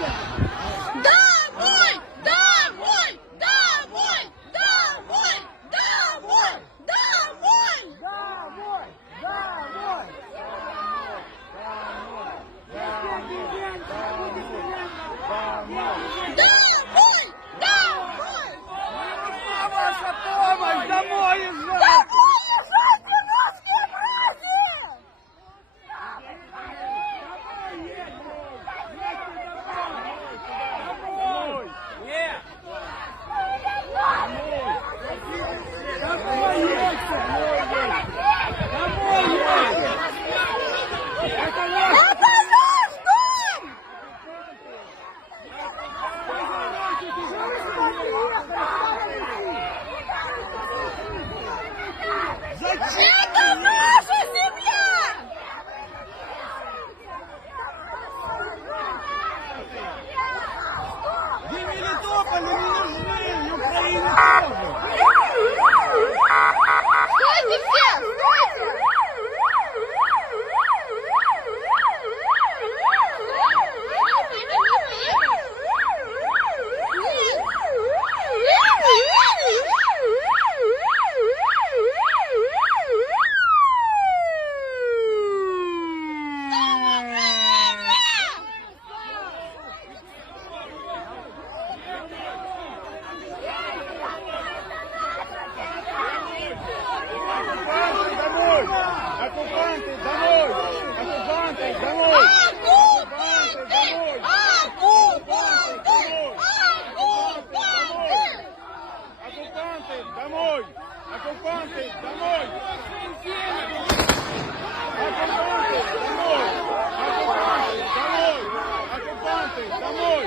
Домой! Домой! Домой! Домой! Домой! Домой! Домой! Домой! Домой! Домой! Ваша помощь! Домой езжайте! Домой езжайте, русские мрази! Нет! Это наш дом! Это наша земля! Вы Мелітополь не нужны, и Украина тоже! Стойте все! Стойте! Оккупанты домой! Оккупанты домой! Оккупанты домой! Оккупанты домой! Оккупанты домой!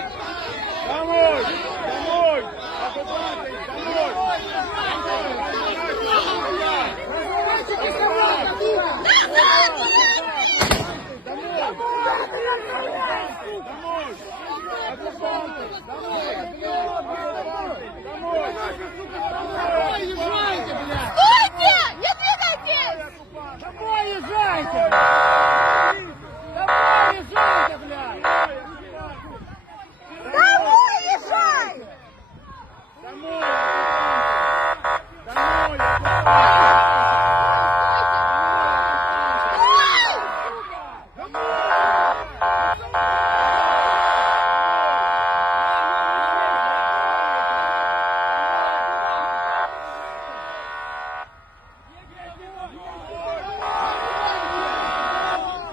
Домой! Домой! Оккупанты домой! Стойте! Не двигайтесь! Домой езжайте! Домой езжайте, блядь! Домой езжай! Домой! Домой!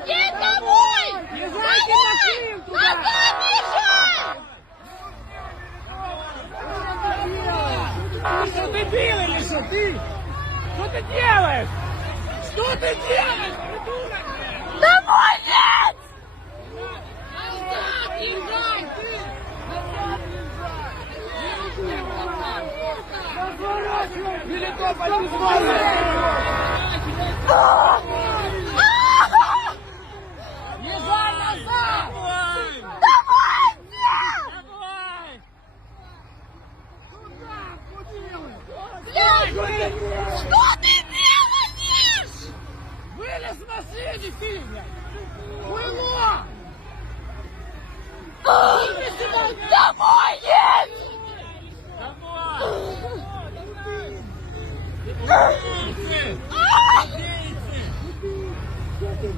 Едь домой! Езжайте на Крым туда! Назад езжай! Что ты делаешь, что ты? Что ты делаешь? Что ты делаешь, придурок? Домой едь! Назад езжай, ты! Разворачивай! Мелитополь, езжай назад! Домой! Блядь! Что ты делаешь? Вылез с машины, ты, блядь! Хуйло! Домой едь! Убийцы!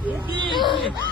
Убийцы!